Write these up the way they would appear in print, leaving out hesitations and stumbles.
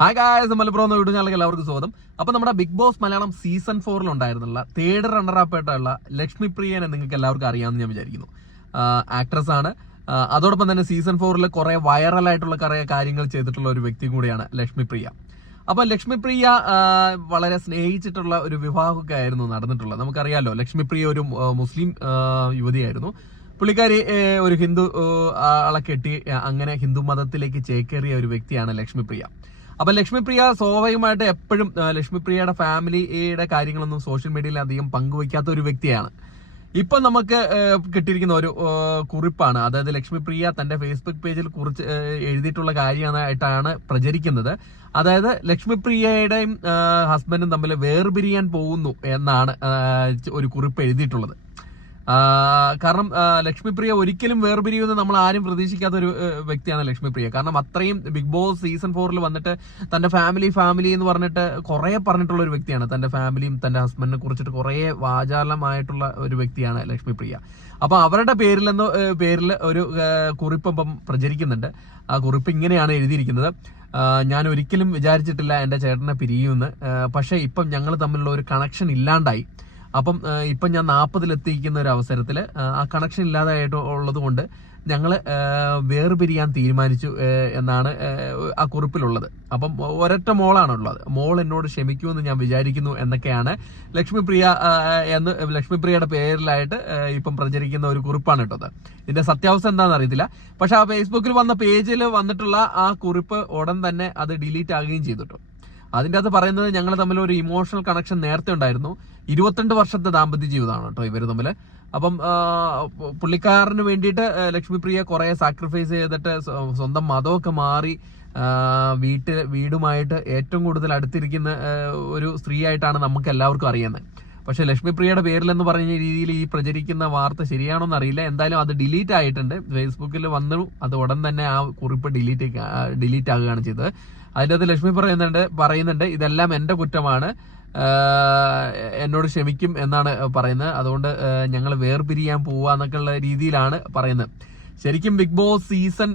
Hi guys, Malappuram എന്ന YouTube ചാനലിലേക്ക് എല്ലാവർക്കും സ്വാഗതം. അപ്പോൾ നമ്മുടെ ബിഗ് ബോസ് മലയാളം സീസൺ 4 ഉണ്ടായിരുന്നുള്ള തേർഡ് റണ്ണർ-അപ്പ് ആയിട്ടുള്ള ലക്ഷ്മി പ്രിയനെ നിങ്ങൾക്ക് എല്ലാവർക്കും അറിയാമെന്ന് ഞാൻ വിചാരിക്കുന്നു. ആക്ട്രസ് ആണ്. അതോടൊപ്പം തന്നെ സീസൺ 4 കുറെ വൈറലായിട്ടുള്ള കുറെ കാര്യങ്ങൾ ചെയ്തിട്ടുള്ള ഒരു വ്യക്തി കൂടിയാണ് ലക്ഷ്മി പ്രിയ. അപ്പൊ ലക്ഷ്മി പ്രിയ വളരെ സ്നേഹിച്ചിട്ടുള്ള ഒരു വിവാഹമൊക്കെ ആയിരുന്നു നടന്നിട്ടുള്ളത്. നമുക്കറിയാലോ, ലക്ഷ്മി പ്രിയ ഒരു മുസ്ലിം യുവതിയായിരുന്നു. പുള്ളിക്കാരി ഒരു ഹിന്ദു ആളെ കെട്ടി അങ്ങനെ ഹിന്ദു മതത്തിലേക്ക് ചേക്കേറിയ ഒരു വ്യക്തിയാണ് ലക്ഷ്മി പ്രിയ. അപ്പൊ ലക്ഷ്മി പ്രിയ സ്വാഭാവികമായിട്ട് എപ്പോഴും ലക്ഷ്മി പ്രിയയുടെ ഫാമിലിയുടെ കാര്യങ്ങളൊന്നും സോഷ്യൽ മീഡിയയിൽ അധികം പങ്കുവയ്ക്കാത്ത ഒരു വ്യക്തിയാണ്. ഇപ്പൊ നമുക്ക് കിട്ടിയിരിക്കുന്ന ഒരു കുറിപ്പാണ്. അതായത് ലക്ഷ്മി പ്രിയ തന്റെ ഫേസ്ബുക്ക് പേജിൽ കുറിച്ച് എഴുതിയിട്ടുള്ള കാര്യമായിട്ടാണ് പ്രചരിക്കുന്നത്. അതായത് ലക്ഷ്മി പ്രിയയുടെയും ഹസ്ബൻഡും തമ്മിൽ വേർപിരിയാൻ പോകുന്നു എന്നാണ് ഒരു കുറിപ്പ് എഴുതിയിട്ടുള്ളത്. കാരണം ലക്ഷ്മി പ്രിയ ഒരിക്കലും വേർപിരിയുമെന്ന് നമ്മൾ ആരും പ്രതീക്ഷിക്കാത്ത ഒരു വ്യക്തിയാണ് ലക്ഷ്മി പ്രിയ. കാരണം അത്രയും ബിഗ് ബോസ് സീസൺ 4 വന്നിട്ട് തന്റെ ഫാമിലി എന്ന് പറഞ്ഞിട്ട് കുറെ പറഞ്ഞിട്ടുള്ള ഒരു വ്യക്തിയാണ്. തന്റെ ഫാമിലിയും തന്റെ ഹസ്ബൻഡിനെ കുറിച്ചിട്ട് കുറെ വാചാലമായിട്ടുള്ള ഒരു വ്യക്തിയാണ് ലക്ഷ്മി പ്രിയ. അപ്പൊ അവരുടെ പേരിൽ ഒരു കുറിപ്പ് ഇപ്പം പ്രചരിക്കുന്നുണ്ട്. ആ കുറിപ്പ് ഇങ്ങനെയാണ് എഴുതിയിരിക്കുന്നത്: ഞാൻ ഒരിക്കലും വിചാരിച്ചിട്ടില്ല എന്റെ ചേട്ടനെ പിരിയുമെന്ന്. പക്ഷെ ഇപ്പം ഞങ്ങൾ തമ്മിലുള്ള ഒരു കണക്ഷൻ ഇല്ലാണ്ടായി. അപ്പം ഇപ്പം ഞാൻ 40-ലെത്തിക്കുന്ന ഒരു അവസരത്തിൽ ആ കണക്ഷൻ ഇല്ലാതായിട്ട് ഉള്ളത് കൊണ്ട് ഞങ്ങൾ വേർപിരിയാൻ തീരുമാനിച്ചു എന്നാണ് ആ കുറിപ്പിലുള്ളത്. അപ്പം ഒരൊറ്റ മോളാണുള്ളത്. മോൾ എന്നോട് ക്ഷമിക്കുമെന്ന് ഞാൻ വിചാരിക്കുന്നു എന്നൊക്കെയാണ് ലക്ഷ്മി പ്രിയയുടെ പേരിലായിട്ട് ഇപ്പം പ്രചരിക്കുന്ന ഒരു കുറിപ്പാണ് കേട്ടത്. ഇതിന്റെ സത്യാവസ്ഥ എന്താണെന്ന് അറിയത്തില്ല. പക്ഷെ ആ ഫേസ്ബുക്കിൽ വന്ന പേജിൽ വന്നിട്ടുള്ള ആ കുറിപ്പ് ഉടൻ തന്നെ അത് ഡിലീറ്റ് ആകുകയും ചെയ്തിട്ടു. അതിൻ്റെ അകത്ത് പറയുന്നത് ഞങ്ങൾ തമ്മിൽ ഒരു ഇമോഷണൽ കണക്ഷൻ നേരത്തെ ഉണ്ടായിരുന്നു. 22 വർഷത്തെ ദാമ്പത്യ ജീവിതമാണ് കേട്ടോ ഇവർ തമ്മിൽ. അപ്പം പുള്ളിക്കാരന് വേണ്ടിയിട്ട് ലക്ഷ്മി പ്രിയ കുറെ സാക്രിഫൈസ് ചെയ്തിട്ട് സ്വന്തം മതമൊക്കെ മാറി വീടുമായിട്ട് ഏറ്റവും കൂടുതൽ അടുത്തിരിക്കുന്ന ഒരു സ്ത്രീ ആയിട്ടാണ് നമുക്ക് എല്ലാവർക്കും അറിയുന്നത്. പക്ഷെ ലക്ഷ്മി പ്രിയയുടെ പേരിലെന്ന് പറഞ്ഞ രീതിയിൽ ഈ പ്രചരിക്കുന്ന വാർത്ത ശരിയാണോന്ന് അറിയില്ല. എന്തായാലും അത് ഡിലീറ്റ് ആയിട്ടുണ്ട്. ഫേസ്ബുക്കിൽ വന്നു, അത് ഉടൻ തന്നെ ആ കുറിപ്പ് ഡിലീറ്റ് ആകുകയാണ് ചെയ്തത്. അതിൻ്റെ അകത്ത് ലക്ഷ്മി പറയുന്നുണ്ട് ഇതെല്ലാം എന്റെ കുറ്റമാണ്, എന്നോട് ക്ഷമിക്കും എന്നാണ് പറയുന്നത്. അതുകൊണ്ട് ഞങ്ങൾ വേർപിരിയാൻ പോവാന്നൊക്കെയുള്ള രീതിയിലാണ് പറയുന്നത്. ശരിക്കും ബിഗ് ബോസ് സീസൺ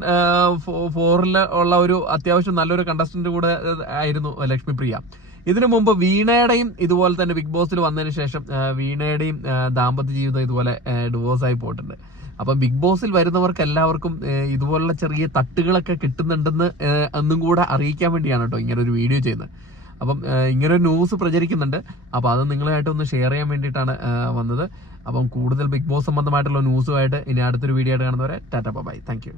4 ഉള്ള ഒരു അത്യാവശ്യം നല്ലൊരു കണ്ടസ്റ്റന്റ് കൂടെ ആയിരുന്നു ലക്ഷ്മി പ്രിയ. ഇതിനു മുമ്പ് വീണയുടെയും ഇതുപോലെ തന്നെ ബിഗ് ബോസിൽ വന്നതിന് ശേഷം വീണയുടെയും ദാമ്പത്യ ജീവിതം ഇതുപോലെ ഡിവോഴ്സ് ആയി പോയിട്ടുണ്ട്. അപ്പം ബിഗ് ബോസിൽ വരുന്നവർക്ക് എല്ലാവർക്കും ഇതുപോലുള്ള ചെറിയ തട്ടുകളൊക്കെ കിട്ടുന്നുണ്ടെന്ന് ഒന്നും കൂടെ അറിയിക്കാൻ വേണ്ടിയാണ് കേട്ടോ ഇങ്ങനെ ഒരു വീഡിയോ ചെയ്യുന്നത്. അപ്പം ഇങ്ങനെ ഒരു ന്യൂസ് പ്രചരിക്കുന്നുണ്ട്. അപ്പം അത് നിങ്ങളായിട്ട് ഒന്ന് ഷെയർ ചെയ്യാൻ വേണ്ടിയിട്ടാണ് വന്നത്. അപ്പം കൂടുതൽ ബിഗ് ബോസ് സംബന്ധമായിട്ടുള്ള ന്യൂസുമായിട്ട് ഇനി അടുത്തൊരു വീഡിയോ ആയിട്ട് കാണുന്നവരെ ടാറ്റ ബൈ. Thank you.